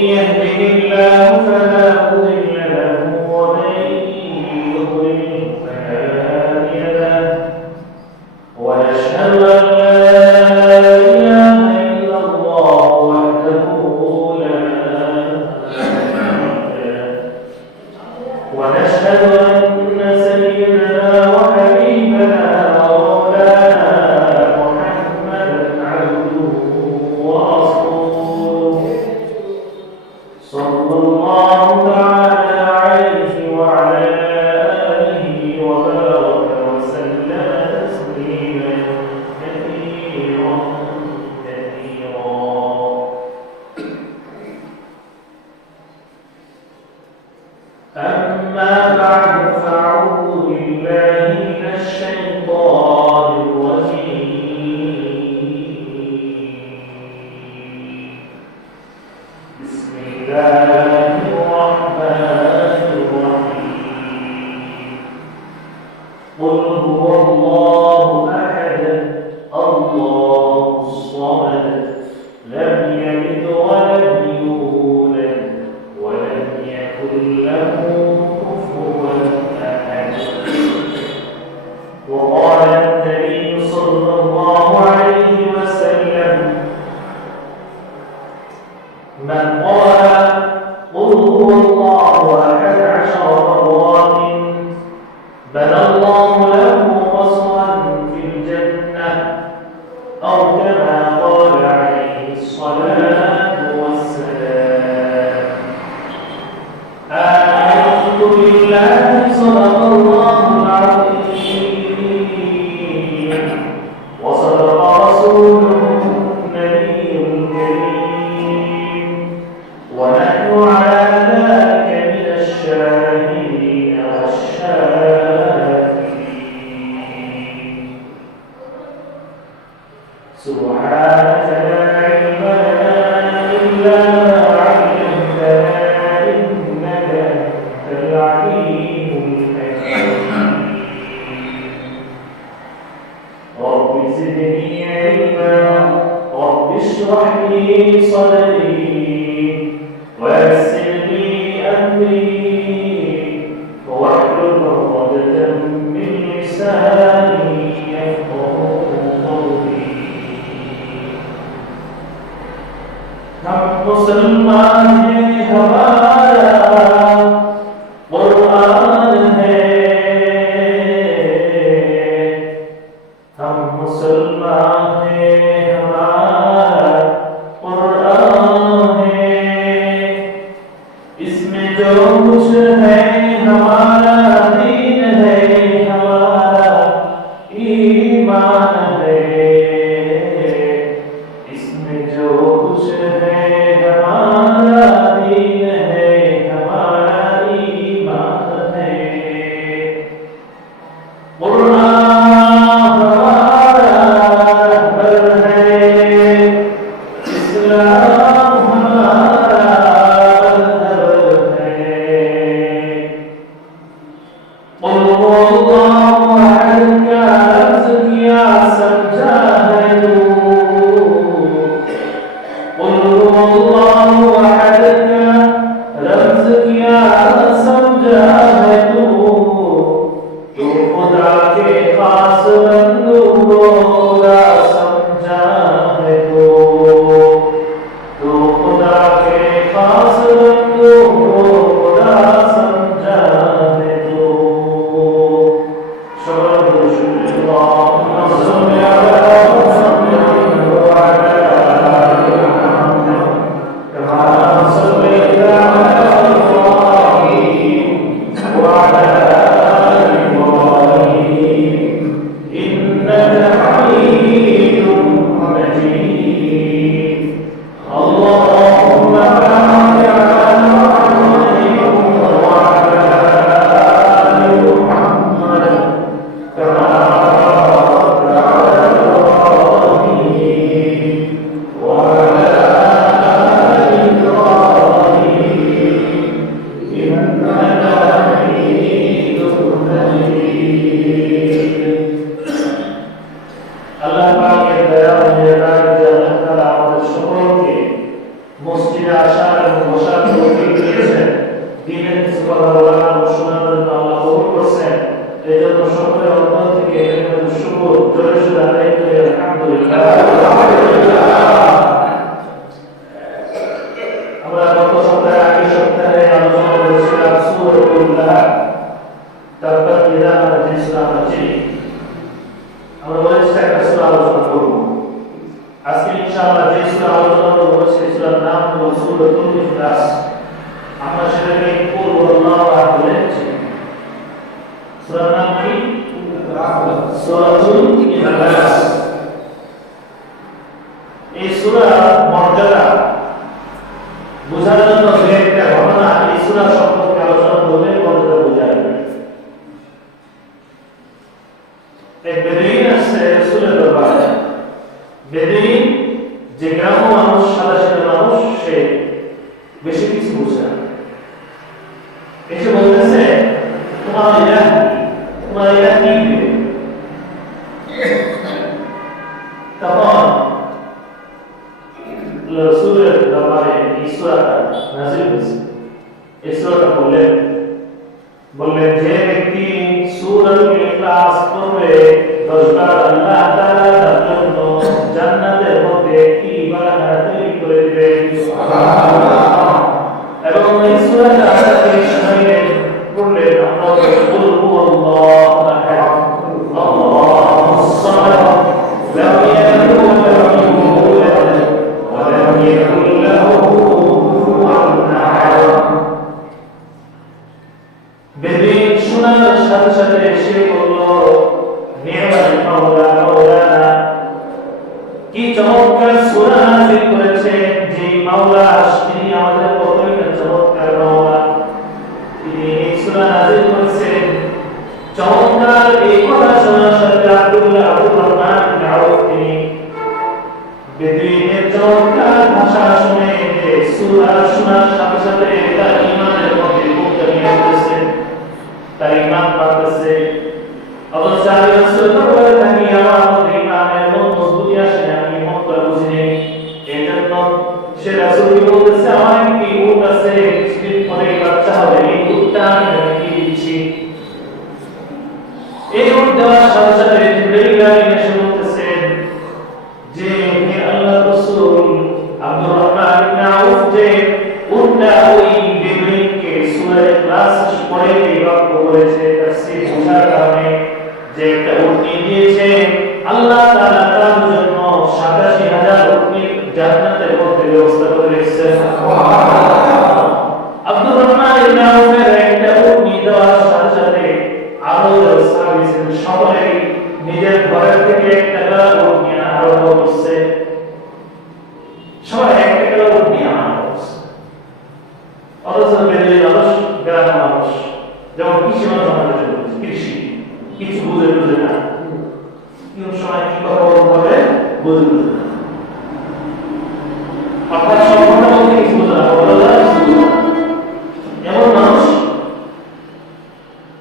يهده الله فلا مضل له ومن يضلل فلا هادي له ونشهد أن لا إله إلا الله وحده لا شريك له ونشهد أن سيدنا وحبيبنا ومولانا محمدا عبده ورسوله صلى الله تعالى عليه وعلى آله وبارك وسلم تسليما كثيرا كثيرا. أما بعد فأعوذ بالله من الشيطان الرجيم. بسم الله الرحمن الرحيم. قل هو الله أحد الله الصمد لم يلد ولم يولد ولم يكن له كفوا أحد. وقال النبي صلى الله عليه وسلم من قال قل هو الله أحد 10 مرات بنى الله له قصرا في الجنة أو كما قال عليه الصلاة والسلام. آمنت بالله صدق الله العظيم وصدق رسوله النبي الكريم ونحن على ذلك من الشاهدين والشاكرين. سبحانك لا علم لنا إلا ما علمتنا إنك أنت العليم الحكيم. رب زدني علما رب اشرح لي صدري ويسر لي أمري واحلل عقدة من لساني يفقهوا قولي. हम मुसलमान हैं हमारा कुरान है. हम मुसलमान हैं हमारा कुरान है. इसमें जो कुछ है हमारा दीन है हमारा ईमान है. इसमें जो कुछ है हमारा दीन है हमारा ईमान है. कुरान हमारा रहबर है इस्लाम हमारा रहबर है. সূরাতুল্লাহ তারপর ইদা যে সূরা আছে আমরা বলেছি একটা সূরা আলোচনা করব আজকে ইনশাআল্লাহ যে সূরা আলোচনা করব সেই সূরার নাম হলো সূরাতুল ইখলাস আমরা সেটাকে পড়ব আল্লাহু আহাদ বলেছি সূরার নাম কি সূরাতুল ইখলাস এই সূরা মর্যাদা বোঝার জন্য একটা ঘটনা এই সূরা সম্পর্কে আলোচনা করলে মর্যাদা বোঝা যাবে এক বেদুইন আসছে রাসূলের দরবারে বেদুইন যে গ্রাম্য মানুষ সাধারণ মানুষ সে বেশি কিছু বোঝে না এসে বলতেছে তোমার ইলাহ কি তখন রাসূলের দরবারে এই সূরাটা নাযিল হয়েছে এই সূরাটা বললেন যে ব্যক্তি সূরাতুল ইখলাস পড়বে 10 বার আল্লাহ তাআলা তার জন্য জান্নাতের মধ্যে একটি বাগান তৈরি করে দিবেন সুবহানাল্লাহ এবং এই সূরাটা আজকে শুনাইলে পড়লে আমরা বলবো আল্লাহু আহাদ আল্লাহুস সামাদ লাম ইয়ালিদ ওয়া লাম ইয়াকুল লাহু কুফুওয়ান আহাদ বেদুইন শোনার সাথে সাথে সে বলল নি'মাল মাওলানা কি চমৎকার সূরা নাযিল করেছে যে মাওলা তিনি আমাদের কতই চমৎকার মাওলা তিনি এই সূরা নাযিল করেছেন চমৎকার এই কথা শোনার সাথে আব্দুর রহমান ইবনে আউফ তিনি বেদুইনের চমৎকার ভাষা শুনে যে সূরা শোনার সাথে সাথে তার ঈমানের মধ্যে মুক্তি নিয়ে আসছে তার ঈমান বাড়তেছে অবশ্য আমি রাসূলের দরবারে থাকি আমার মধ্যে ঈমানের মজবুতি আসে আমি মন করে বুঝি নেই এজন্য সে রাসূলকে বলতেছে আমার একটি উট আছে কিছুদিন পরে বাচ্চা হবে এই উটটা আমি নাকি দিচ্ছি এই উট দেওয়ার সাথে সাথে জিবরাইল আলাইহিস এসে বলতেছেন যে হে আল্লাহর রাসূল আব্দুর রহমান ইবনে আউফ যে উটটা ওই বেদুইনকে সূরা ইখলাস পড়ে এই বাক্য বলেছে তাফসীর বোঝার কারণে যে একটা উট দিয়েছে আল্লাহ তাআলা তার জন্য ৮৭,০০০ উট জান্নাতের মধ্যে ব্যবস্থা করে রেখেছেন সুবহানাল্লাহ আব্দুর রহমান ইবনে আউফের একটা উট দেওয়ার সাথে সাথে আরো সাহাবী সকলে নিজের ঘরের থেকে একটা উট নিয়ে আরম্ভ করছে সবাই একটা উট নিয়ে আরম্ভ করছে অথচ বেদুইন মানুষ গ্রামের মানুষ যেমন কৃষি মানুষ কৃষি কিছু বুঝে না কোন সময় কি কথা বলতে হবে বুঝে না অর্থাৎ সব কথা বলতে কিছু বুঝে না এমন মানুষ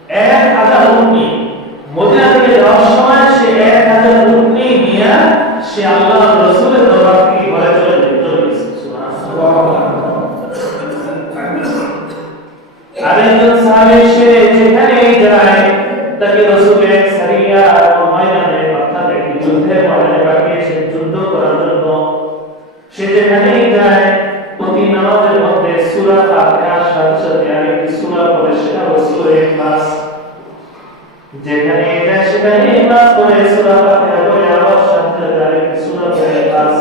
১,০০০ উটনি মদিনা থেকে যাওয়ার সময় সে ১,০০০ উটনি নিয়ে সে আল্লাহর রাসূলের দরবার থেকে ঘরে চলে গেছে সুবহানাল্লাহ আরেকজন সাহাবী সে যেখানেই যায় তাকে রাসূল এক সারিয়া ময়দানে অর্থাৎ একটি যুদ্ধের ময়দানে পাঠিয়েছেন যুদ্ধ করার জন্য সে যেখানেই যায় প্রতি নামাজের মধ্যে সূরা ফাতিহার সাথে সাথে আরেকটি সূরা পড়ে সেটা হলো সূরা ইখলাস যেখানে যায় সেখানে ইখলাস পড়ে সূরা ফাতিহা পড়ে আবার সাথে সাথে আরেকটি সূরা পড়ে ইখলাস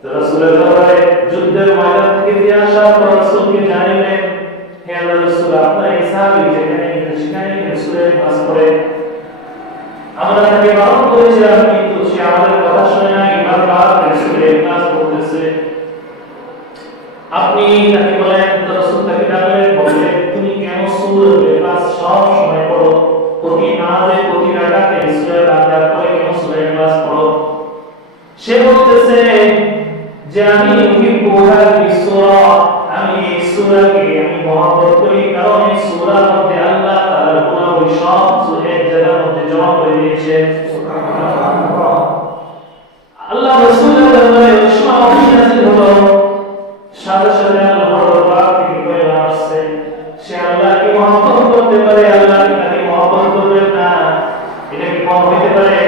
তো রাসূলের দরবারে যুদ্ধের ময়দান থেকে ফিরে আসার পর রাসূলকে জানালেন হে আল্লাহর রাসূল আপনার এই সাহাবী যেখানে সেখানে সূরা ইখলাস পড়ে আমরা তাকে বারণ করেছিলাম কিন্তু সে আমাদের কথা শুনে না বারবার সূরা ইখলাস পড়তেছে আপনি তাকে বলেন তো রাসূল তাকে ডাকলেন বললেন তুমি কেন সূরা ইখলাস সব সময় পড়ো প্রতি নামাজে প্রতি রাকাতে সূরা ফাতিহা পড়ে কেন সূরা ইখলাস পড়ো সে বলতেছে যে আমি ইউহিব্বু হাযিহি সূরা আমি এই সূরাকে আমি মহব্বত করি কারণ এই সূরার মধ্যে আল্লাহ তাআলা গুণাবলী সব এক জায়গার মধ্যে জমা করে দিয়েছে সুবহানাল্লাহ আল্লাহ রাসূলের দরবারে সময় নাযিল হলো সাথে সাথে আল্লাহর দরবার থেকে পয়গম্বর আসছে সে আল্লাহকে মহব্বত করতে পারে আল্লাহকে তাকে মহব্বত করবে না এটা কি কম হতে পারে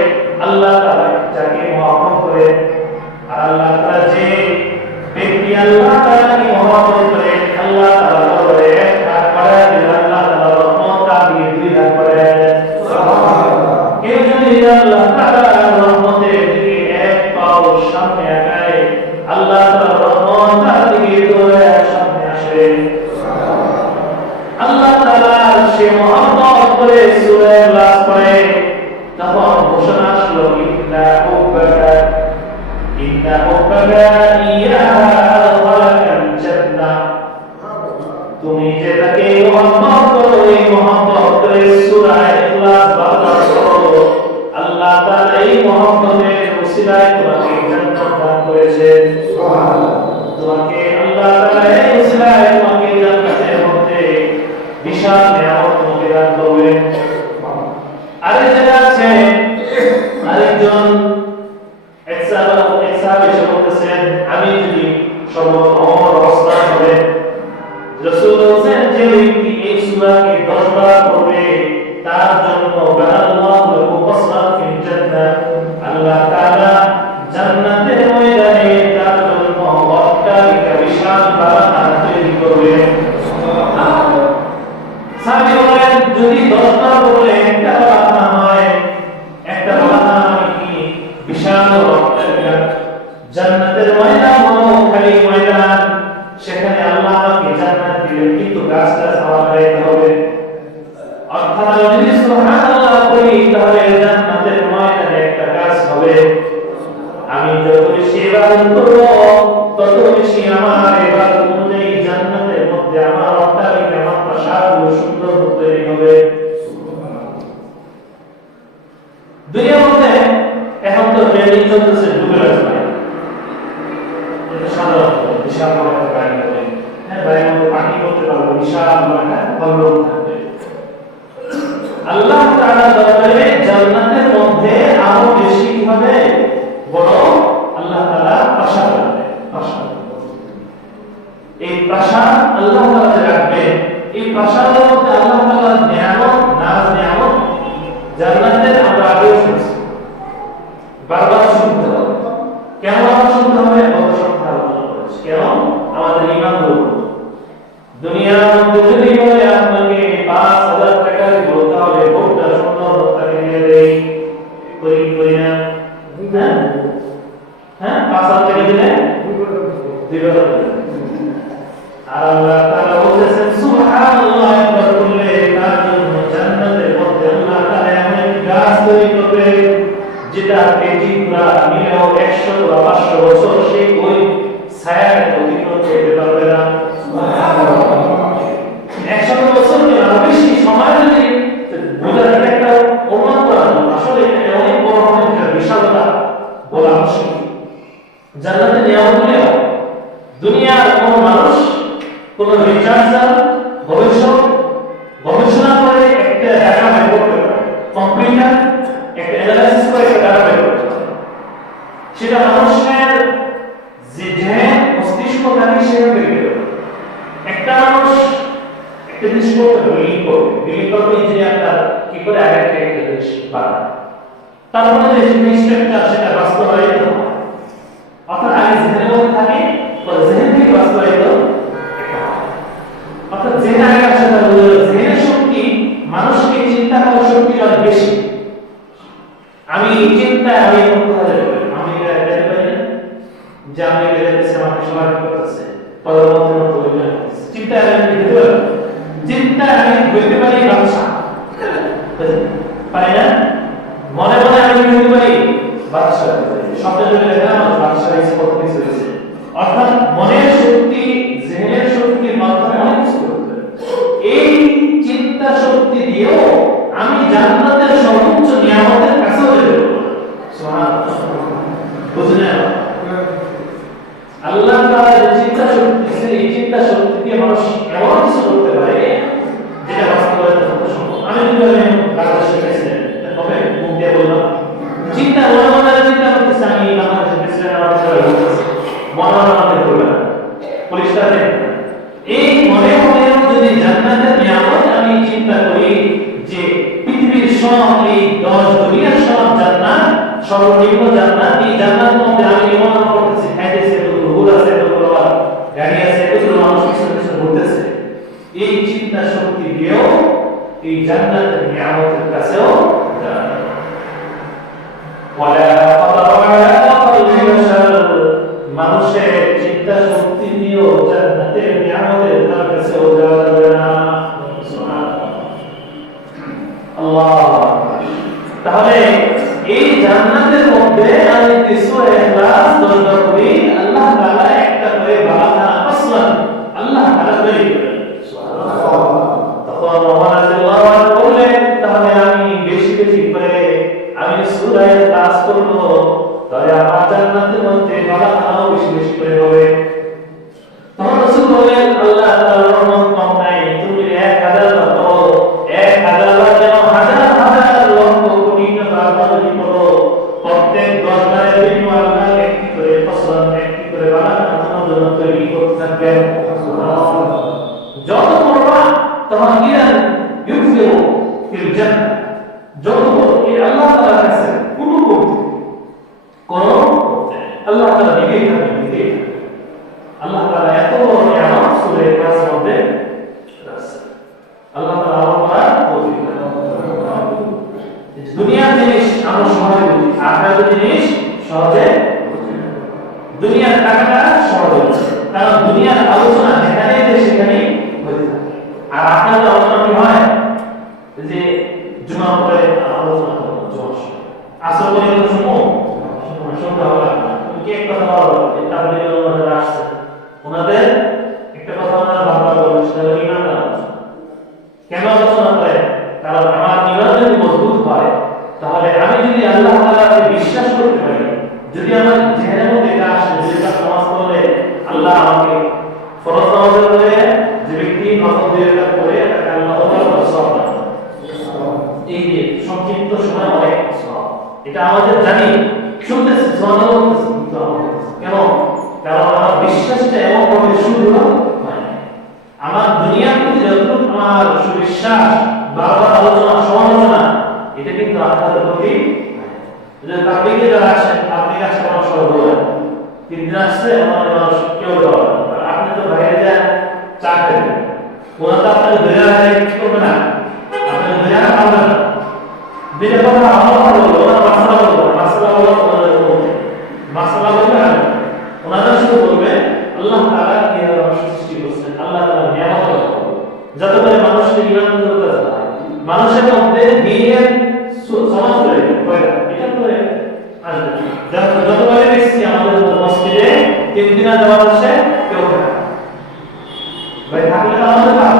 আল্লাহ তাআলা যাকে মহব্বত করে আর আল্লাহ তাআলা যে ব্যক্তি আল্লাহ তাআলাকে মহব্বত করে আল্লাহ তাআলা বলে তার মোহাম্মত করো, এই মোহাম্মত করে সূরা ইখলাস বারবার পড়ো। আল্লাহ তাআলা এই মোহাম্মতের ওসিলায় তোমাকে জান্নাত দান করেছেন। সুবহানাল্লাহ। তোমাকে আল্লাহ তাআলা এই ওসিলায় তোমাকে জান্নাতের মধ্যে বিশাল নিয়ামত তোমাকে দান করবেন। আরে যারা আছে আরেকজন একসাথে এসে বলতেছেন, আমি যদি সর্বধর্ম অবস্থা হবে রাসূল বলেন যে ব্যক্তি এই সূরাকে 10 বার পড়বে তার জন্য আল্লাহ লাহু কসরাত ফিল জান্নাহ, আল্লাহ তাআলা জান্নাতের ময়দানে তার জন্য অট্টালিকা বিশাল বাগান তৈরি করবেন। সুবহানাল্লাহ। সাহাবী বলেন যদি 10 বার পড়লে একটা বাগান হয়, একটা বাগান মানে কি বিশাল অট্টালিকা। জান্নাতের ময়দান হলো খালি ময়দান, সেখানে আল্লাহ আমাকে জান্নাত দিবেন, কিন্তু গাছটা ছাওয়া লাগাইতে হবে। অর্থাৎ যদি সুবহানাল্লাহ বলি তাহলে জান্নাতের ময়দানে একটা গাছ হবে। আমি যত বেশি ইবাদত করব তত বেশি আমার ইবাদত অনুযায়ী জান্নাতের মধ্যে আমার অট্টালিকা, আমার প্রাসাদগুলো সুন্দর তৈরি হবে। দুনিয়ার মধ্যে এখন তো বিল্ডিং চলতেছে ডুবে আছে, এটা সাধারণ বিশাল বড় একটা বাড়ি হবে, হ্যাঁ বাড়ির মধ্যে পানি করতে পারবো, বিশাল বড় একটা কলম থাকবে। আল্লাহ তাআলা দরবারে জান্নাতের মধ্যে আরো বেশি কি হবে, বড় আল্লাহ তাআলা প্রাসাদ রাখবে। প্রাসাদ, এই প্রাসাদ আল্লাহ তাআলা রাখবে। এই প্রাসাদের মধ্যে আল্লাহ তাআলা নিয়ামত, নাজ নিয়ামত জান্নাতের আমরা আগেও শুনছি, বারবার শুনতে হবে। কেন আমরা শুনতে হবে? কেন? আমাদের ঈমান দুর্বল। দুনিয়ার মধ্যে যদি বলে আপনাকে 5000 টাকা দিব তাহলে ভোটটা সুন্দর তাকে দিয়ে দেই, করি না? হ্যাঁ 5000 টাকা দিলে দিবে। আর আল্লাহ তাআলা বলেছেন সুবহানাল্লাহ, একবার বললে তার জন্য জান্নাতের মধ্যে আল্লাহ তাআলা এমন গাছ তৈরি করবে যেটা পেটিরা মিলেও 100 বা 500 বছর সেই ওই ছায়ার অতিক্রম করতে পারবে না। সুবহানাল্লাহ। 100 বছর কি আরো বেশি সময় যদি বোঝার একটা অনুমান করা যায়, আসলে এটা অনেক বড় একটা বিশালতা বলা মুশকিল। জান্নাতের নিয়ামতগুলো দুনিয়ার কোন মানুষ, কোন রিসার্চার গবেষণা করে একটা ডাটা বের করতে পারে, কম্পিউটার একটা অ্যানালাইসিস করে একটা ডাটা বের করতে পারে। সেটা মানুষের যে ধ্যান মস্তিষ্ক থাকে সেটা বের করে। একটা মানুষ একটা জিনিস করতে করবে ইঞ্জিনিয়ারটা কি করে আগে একটা জিনিস বানায়, তারপরে যে জিনিসটা সেটা বাস্তবায়িত হয়। অর্থাৎ আগে জেনের মধ্যে থাকে, পরে জেন থেকে বাস্তবায়িত। অর্থাৎ জেন আগে আসে, জেনের শক্তি মানুষকে চিন্তা করার শক্তি অনেক বেশি। আমি চিন্তায় আমি কোথায় যাবো, আমি যেতে পারি না যে আমি যেতেছি, আমাকে সবাই করতেছে, চিন্তায় আমি যেতে পারি, চিন্তায় আমি হইতে পারি বাদশা, পারি না? মনে মনে আমি হইতে পারি বাদশা, শব্দ যদি লেখা আমার বাদশা হিসেবে কত কিছু হয়েছে। অর্থাৎ মনের শক্তি, জেনের শক্তির মাধ্যমে অনেক কিছু করতে। এই চিন্তা শক্তি দিয়েও আমি জান্নাতের সর্বোচ্চ নিয়ামতের কাছেও যেতে পারবো। সুবহানাল্লাহ। বুঝলেন? আল্লাহ তাআলা যে চিন্তা শক্তি, সেই চিন্তা শক্তি দিয়ে মানুষ এমন কিছু করতে পারে যেটা বাস্তবায়িত হতে সম্ভব। আমি যদি বাংলাদেশের প্রেসিডেন্ট হবে, মুখ দিয়ে বললাম চিন্তা মনে চিন্তা করতেছে আমি বাংলাদেশের প্রেসিডেন্ট, আমার সবাই বলতেছে মনে আমাদের করবে না, পরিষ্কার নেই। এই মনে মনে যদি জান্নাতের নিয়ামত আমি চিন্তা করি যে পৃথিবীর সব এই 10 দুনিয়ার সব জান্নাত, সর্বনিম্ন জান্নাত, এই জান্নাতের মধ্যে আমি ইমান করতেছি, খাইতেছি, হুর আছে, গাড়ি আছে, মানুষ কিছু ঘুরতেছে, এই চিন্তা শক্তি দিয়েও এই জান্নাতের নিয়ামতের কাছেও মানুষের চিন্তা শক্তি দিয়েও জান্নাতের নিয়ামতের কাছেও যাওয়া যাবে না। আল্লাহ। তাহলে এই জান্নাতের মধ্যে আমি কিছু ইখলাস দরকার করি, আল্লাহ তাআলা একটা করে বাগান আসলাম আল্লাহ তাআলা তৈরি করেন। সুবহানাল্লাহ। বছর ধরে যে ব্যক্তি নফল 2 রাকাত পড়ে তাকে আল্লাহ তাআলা সওয়াব দান করেন। এই যে সংক্ষিপ্ত সময় অনেক সওয়াব, এটা আমাদের জানি, শুনতেছি সুবহানাল্লাহ বলতেছি, কিন্তু আমাদের কেন? কারণ আমার বিশ্বাসটা এমন ভাবে সুদৃঢ় হয়। আমার দুনিয়ার প্রতি যতটুকু আমার সুবিশ্বাস, বারবার আলোচনা সমালোচনা, এটা কিন্তু আখিরাতের প্রতি যে তাবলীগে যারা আসেন, আপনি কাছে আমার সহজ হয় 3 দিন আসছে আমাদের মানুষ কেউ দেওয়া, আপনি তো বাইরে যান চা খেলেন, ওরা তো আপনাকে ধরে রাখে কি করবে না, আপনাকে ধরে রাখা পারবে না। দুইটা কথা আমার ভালো বলবো, ওরা মাসালা বলবে, মাসালা বলবো ওনাদের বলবে, মাসালা বলবে আর ওনারা শুধু বলবে আল্লাহ তাআলা কি মানুষ সৃষ্টি করছেন, আল্লাহ তাআলা নিয়ামত করবেন, যাতে করে মানুষকে ঈমান করতে চায়, মানুষের মধ্যে দ্বীনের সমাজ করে এটা করে আসবে। যতবারে দেখছি আমাদের মসজিদে 3 দিনা দেওয়া আছে কেউ না ভাই, থাকলে আমাদের কাজ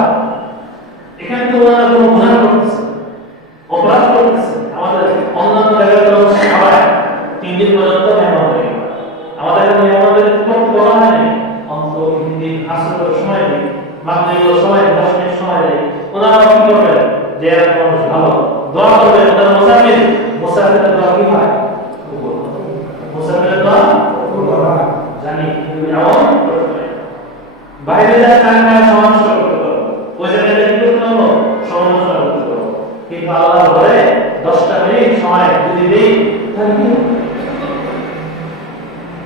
এখানে তো ওনারা কোনো গুনাহ করতেছে, অপরাধ করতেছে, আমাদের অন্যান্য জায়গায় তো সবাই 3 দিন পর্যন্ত মেহমান থাকে, আমাদের মেহমানদের করতে বলা হয় অন্তত 3 দিন আসলে সময় দিই, মাগরিবের সময় 10 মিনিট সময় দেয়, ওনারা কি করবেন যে এরকম মানুষ ভালো দোয়া করবেন, ওনার মুসাফিরের দোয়া কি হয়, মুসাফিরের দোয়া জানি এমন করতে বাইরে যা কান্না সমালোচনা করতে পারবো, ওই জায়গায় কি করতে পারবো, সমালোচনা করতে পারবো, কিন্তু আল্লাহ বলে 10টা মিনিট সময় যদি দেই তাহলে কি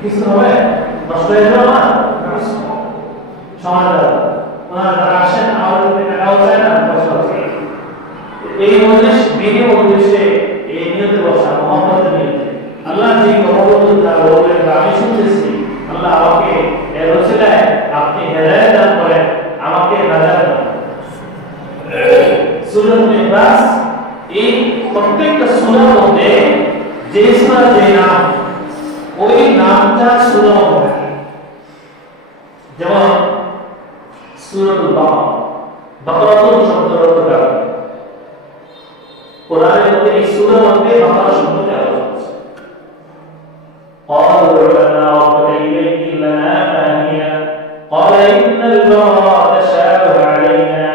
কিছু হবে, নষ্ট হয়ে যাবে না সময় দেওয়া। ওনারা যারা আসেন আমাদের টাকাও চায় না, পয়সাও চায়। এই মজলিস দিনের উদ্দেশ্যে এই নিয়তে বসা, মহব্বতের নিয়তে আল্লাহ যে মহব্বত তার বললেন আমি শুনতেছি, আল্লাহ আমাকে এর ওসিলায় আপনি হেদায়েত দান করেন, আমাকে নাজাত দান করেন। সূরাতুল ইখলাস এই প্রত্যেকটা সূরার মধ্যে যে সূরা যে নাম, ওই নামটা সূরার মধ্যে থাকে। যেমন সূরাতুল বাকারা শব্দের অর্থ কি? কোরআনের মধ্যে এই সূরার মধ্যে বাকারা শব্দটা আছে। قالوا لنا ربك لنا ما هي قال إن البراءة تشابه علينا।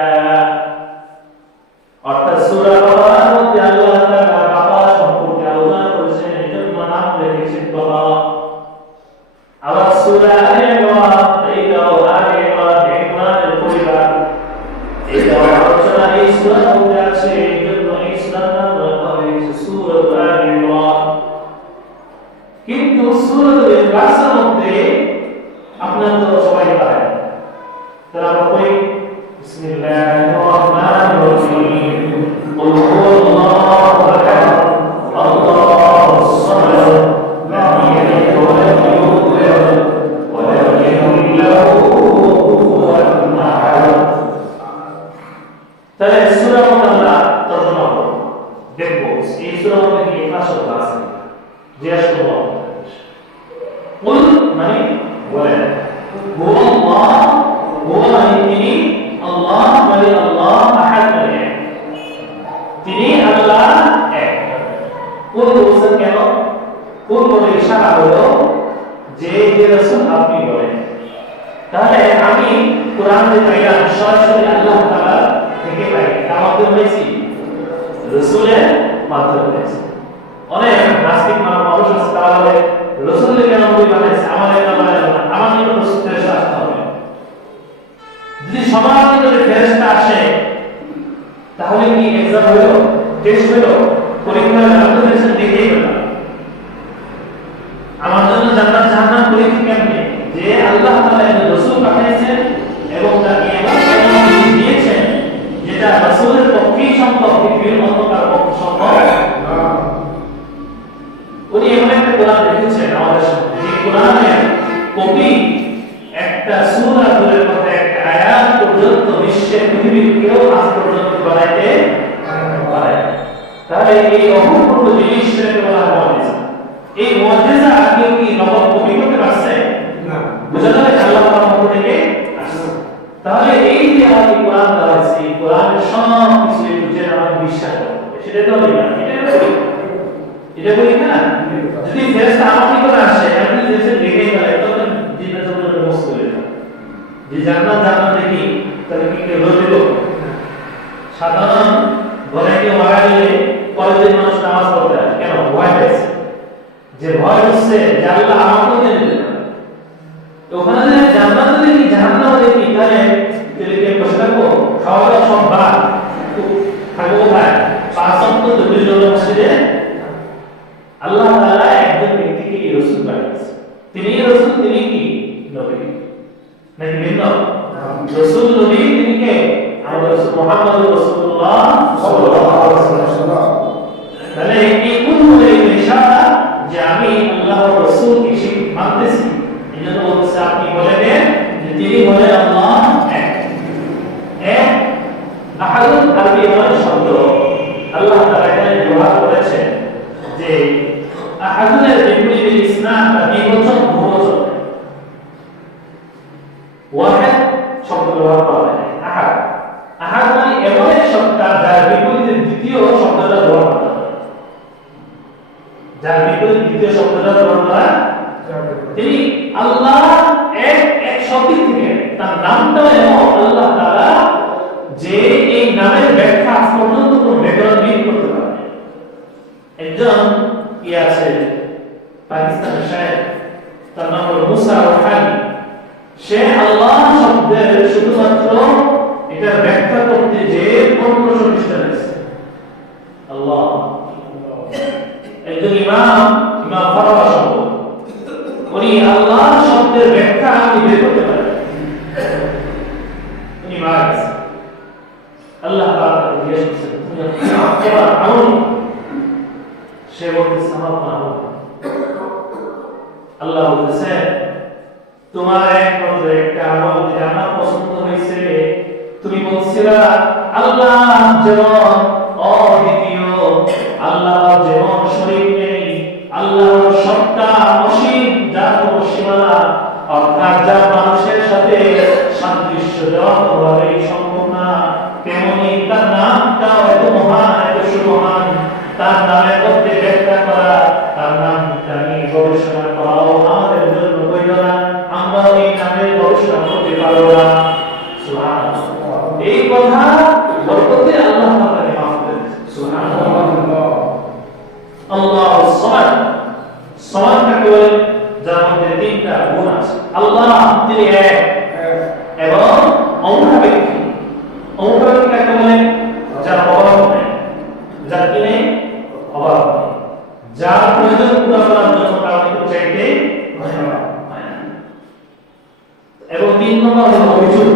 অর্থাৎ সূরা বাকারার মধ্যে আল্লাহ তাআলা বাকারা সম্পর্কে আলোচনা করেছেন, এজন্য নাম রেখেছেন বাকারা। আবার সূরা আলে ইমরান, এইটাও আলে ইমরানের পরিবার, এইটাও আলোচনা এই সূরার মধ্যে আছে, এজন্য এই সূরার নাম রাখা হয়েছে সূরাতুল আলে ইমরান। কিন্তু সূরাতুল ইখলাসের মধ্যে আপনারা তো সবাই পারেন, তারা কই বিসমিল্লাহির রহমানির রহিম কুল হুয়াল্লাহু আহাদ আল্লাহুস সামাদ লাম ইয়ালিদ ওয়া লাম ইউলাদ ওয়া লাম ইয়াকুল লাহু কুফুওয়ান আহাদ। তাহলে সূরা আমরা তর্জমা করব, দেখব এই সূরার মধ্যে কি ইখলাস শব্দ আছে, জিজ্ঞাসা করব। কুল মানে বলেন, হুয়াল্লাহ, হুয়া মানে তিনি, আল্লাহ মানে আল্লাহ, আহাদ মানে এক, তিনি আল্লাহ এক। কুল বলছেন কেন? কুল বলে ইশারা হলো যে হে রাসূল আপনি বলেন। তাহলে আমি কোরআন যে পাইলাম সরাসরি আল্লাহ তাআলা থেকে পাই, তার মাধ্যমে পেয়েছি, রাসূলের মাধ্যমে পেয়েছি। অনেক নাস্তিক মানুষ আছে, তারা বলে রাসূলকে কেন নবী বানাইছে, আমাদের কেন বানাইলো না, আমার নিকট ফেরেশতা আসতে হবে। যদি সবার নিকটে ফেরেশতা আসে তাহলে কি এক্সাম হলো, টেস্ট হলো, পরীক্ষা হলো, আমি তো ফেরেশতা দেখেই পেলাম। আমার জন্য জান্নাত জাহান্নাম পরীক্ষা কেমনে, যে আল্লাহ তাআলা একজন রাসূল পাঠিয়েছেন এবং তাকে এমন জ্ঞান দিয়েছেন যেটা রাসূলের পক্ষেই সম্ভব, পৃথিবীর অন্য কারো পক্ষে সম্ভব না। উনি এমন একটা কোরআন লিখেছেন আমাদের সামনে, যে কোরআনের কপি একটা সূরা দূরের কথা একটা আয়াত পর্যন্ত বিশ্বের পৃথিবীর কেউ আজ পর্যন্ত বানাইতে পারে না। তাহলে এই অভূতপূর্ব জিনিসটাকে বলা হয় মুজিজা। এই মুজিজা কেউ কি নবম কপি করতে পারছে না, বুঝা যায় আল্লাহ তাআলার পক্ষ থেকে আসছে। তাহলে এই যে আমাদের কোরআন দেওয়া হয়েছে, এই কোরআনের সব কিছু যে আমরা বিশ্বাস করব, সেটা তো হবে না, এটা বলি না। যদি ফেরেশতা আমার নিকট আসে, আমি ফেরেশতা দেখেই গেলে তখন জিজ্ঞাসা করতে মুশকিল হয়ে যাবে, যে জান্নাত জান্নাত দেখি তাহলে কি কেউ দেব? সাধারণ ঘরে কেউ মারা গেলে কলেজের মানুষ নামাজ পড়তে আসে কেন? ভয় পেয়েছে, যে ভয় হচ্ছে যে আল্লাহ আমাকে দিয়ে দিবে না। ওখানে যে জান্নাত দেখি জাহান্নাম দেখি তাহলে কে বসে থাকবো? খাওয়া দাওয়া সব বাদ, থাকবো কোথায়? পাঁচ ওয়াক্ত দুই মসজিদে। আল্লাহ তাআলা একজন ব্যক্তিকে এই রাসূল পাঠিয়েছেন। তিনি রাসূল, তিনি কি নবী নাকি ভিন্ন? রাসূল নবী, তিনি কে? আমাদের রাসূল মুহাম্মদুর রাসূলুল্লাহ সাল্লাল্লাহু আলাইহি ওয়াসাল্লাম। তাহলে এই কুতুবের ইশারা যে আমি আল্লাহর রাসূলকে মানতেছি। এজন্য বলছে আপনি বলে দেন যে তিনি বলে আল্লাহ এক। এক আহাদুল আরবি মানে শব্দ আল্লাহ তাআলা এখানে ব্যবহার করেছেন যে আহাদুলের বিপরীতে ইসনাদ বা দ্বিবচন বহুবচন। ওয়াহিদ শব্দ ব্যবহার করা হয় আহাদ। আহাদ মানে এমন এক শব্দ যার বিপরীতে দ্বিতীয় শব্দটা ব্যবহার করা হয়। যার বিপরীতে দ্বিতীয় শব্দটা ব্যবহার করা তিনি আল্লাহ এক এক শব্দ থেকে তার নামটা এমন আল্লাহ তাআলা যে এই নামের ব্যাখ্যা আজ পর্যন্ত কোন ব্যাকরণবিদ করতে পারে। একজন কি আছে পাকিস্তানের শায়েখ, তার নাম হলো মুসা রুহানি। সে আল্লাহ শব্দের শুধুমাত্র এটা ব্যাখ্যা করতে যে 1500 পৃষ্ঠা লিখেছে। আল্লাহ একজন ইমাম ফারাওয়া শব্দ উনি আল্লাহ শব্দের ব্যাখ্যা আমি বের করতে পারি। উনি মারা গেছে। আল্লাহ তাআলা জিজ্ঞেস করছেন তুমি তোমার আমল? সে বলতেছে আমার আমল। আল্লাহ বলতেছে তোমার একমাত্র একটা আমল যেটা আমার পছন্দ হয়েছে, তুমি বলছিলা আল্লাহ যেমন অদ্বিতীয়, আল্লাহ যেমন শরীক নেই, আল্লাহর সত্তা অসীম, যার কোনো সীমানা, অর্থাৎ যা মানুষের সাথে সাদৃশ্যজনকভাবে সম্ভব না, তেমনি তার নামটাও এত মহান, এত সুমহান। তার নামের মধ্যে ব্যাখ্যা করা, তার নামটা নিয়ে গবেষণা করাও আমাদের জন্য বৈধ না। আমরা এই নামের গবেষণা করতে পারবো না। সুবহানাল্লাহ। এই কথা বরকতে আল্লাহ তাআলা মাফ করেন। সুবহানাল্লাহ। আল্লাহু সামাদ। সামাদ কাকে বলে? যার মধ্যে তিনটা গুণ আছে। আল্লাহ তিনি এক এবং অমুখাপেক্ষী। অমুখাপেক্ষী কাকে বলে? যার অভাব নেই, যার কি নেই? অভাব নেই, যার প্রয়োজন পূরণ করার জন্য কাউকে কিছু চাইতে হয় না। এবং তিন নম্বর হলো অভিযোগ।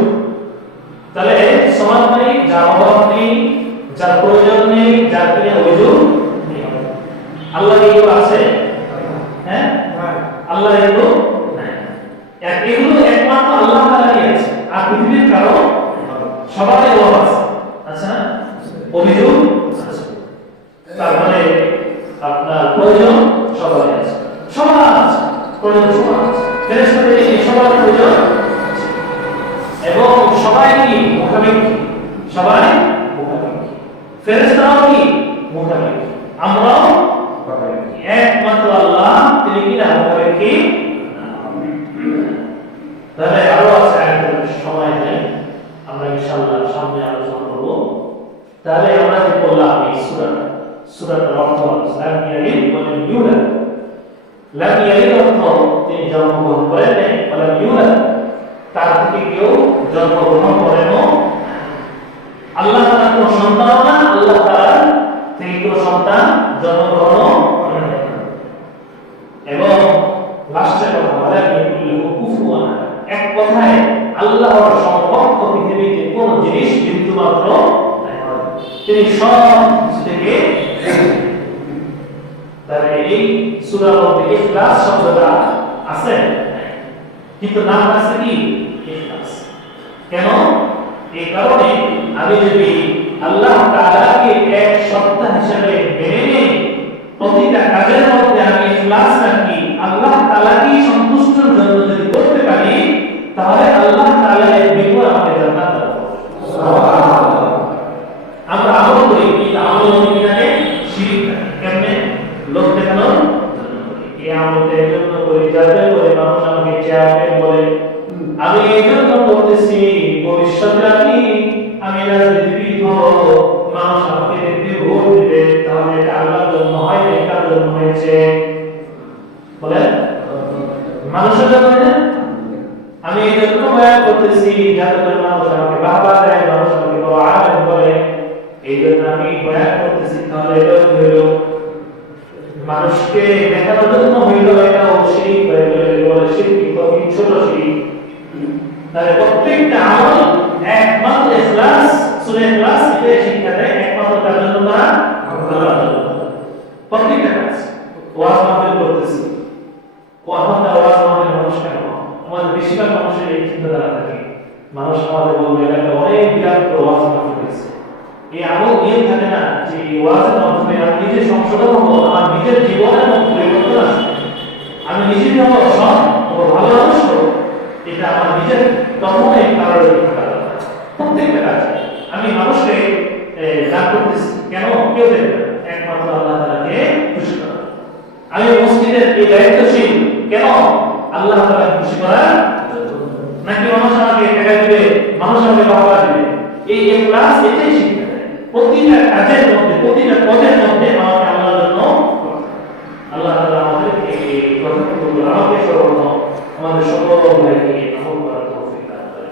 তাহলে সমাজ মানে যার অভাব নেই, যার প্রয়োজন নেই, যার কি অভিযোগ নেই। আল্লাহ এগুলো আছে? হ্যাঁ, আল্লাহ এগুলো নাই। এগুলো একমাত্র আল্লাহ তাআলাই আছে, আর পৃথিবীর কারো সবারই অভাব আছে। আচ্ছা, অভিযোগ আছে, তারপরে আপনার প্রয়োজন সবারই আছে, সবার আছে, প্রয়োজন সবার আছে। ফেরেশতাদের এই সবার প্রয়োজন এবং সবাই কি মুখাপেক্ষী, সবাই মুখাপেক্ষী। ফেরেশতারাও কি মুখাপেক্ষী, আমরাও মুখাপেক্ষী। একমাত্র আল্লাহ তিনি কি না মুখাপেক্ষী। তাহলে আরো আছে, সময় নেই, আমরা ইনশাআল্লাহ সামনে আলোচনা করব। তাহলে আমরা যে বললাম এই সূরাটার অর্থ লাম ইয়ালিদ ওয়া লাম ইউলাদ। লাম ইয়ালিদ অর্থ তিনি জন্মগ্রহণ করেন নাই, ওয়া লাম ইউলাদ তার থেকে কেউ জন্মগ্রহণ করেনও। আল্লাহ তাআলা কোনো সন্তান না, আল্লাহ তাআলা থেকে কোনো সন্তান জন্মগ্রহণ করেন নাই। এবং লাস্টের কথা বলা কুফুয়ান, এক কথায় আল্লাহর সমকক্ষ পৃথিবীতে কোন জিনিস বিন্দুমাত্র নাই, তিনি সব থেকে। তাহলে এই সূরার মধ্যে ইখলাস শব্দটা আছে, কিন্তু নাম আছে কি ইখলাস। কেন? এই কারণে আমি যদি আল্লাহ তাআলাকে এক সত্তা হিসেবে মেনে নিই, প্রতিটা কাজের মধ্যে আমি ইখলাস রাখি, আল্লাহ তাআলাকে সন্তুষ্টির জন্য যদি করতে পারি, তাহলে আল্লাহ তাআলা এর বিনিময়ে আমাকে জান্নাত দান করবেন। সুবহানাল্লাহ। আমরা আমল করি, কিন্তু আমল অনিবিনানে শিরক থাকে। কেমনে? লোক দেখানোর জন্য করি। এই আমলটা এই জন্য করি যাতে করে মানুষ আমাকে চেয়ারম্যান বলে। আমি এই জন্য করতেছি করতেছি যাতে করে মানুষ আমাকে বাহবা দেয়, মানুষ আমাকে বড় আলেম বলে, এই জন্য আমি বয়ান করতেছি। তাহলে এটা হইল মানুষকে দেখানোর জন্য হইল, এটা শিরক বলে শিরক, কঠিন ছোট শিরক। তাহলে প্রত্যেকটা আমল একমাত্র ইখলাস, সূরা ইখলাস এটা শিক্ষা দেয় একমাত্র তার জন্য না, আল্লাহর জন্য। প্রত্যেকটা কাজ ওয়াজ মাহফিল করতেছি, ওয়াজ মাহফিল মানুষ কেন? আমাদের বেশিরভাগ মানুষের এই চিন্তাধারা থাকে, মানুষ আমাদের বলবে এটা অনেক বিরাট ওয়াজ মাহফিল হয়েছে। এই আমল নিয়ে থাকে না যে এই ওয়াজের মাধ্যমে আমি নিজে সংশোধন হবো, আমার নিজের জীবনের মধ্যে পরিবর্তন আসবে, আমি নিজে হবো সৎ ও ভালো মানুষ হবো, এটা আমার নিজের কখনোই কারোর থাকা দরকার। প্রত্যেকটা কাজে আমি মানুষকে দান করতেছি কেন? কেউ দেখবে না, একমাত্র আল্লাহ তাআলাকে খুশি করা। আমি মসজিদের এই দায়িত্বশীল কেন? আল্লাহ তাআলাকে খুশি করা, নাকি মানুষ আমাকে টাকা দিবে, মানুষ আমাকে বাহবা দিবে? এই ইখলাস এটাই শিক্ষা দেয় প্রতিটা কাজের মধ্যে, প্রতিটা পদের মধ্যে আমাকে আল্লাহর জন্য। আল্লাহ তাআলা আমাদেরকে এই কথাগুলো, আমাকে সর্বপ্রথম আমাদের সকল ভাইকে আমল করার তৌফিক দান করেন।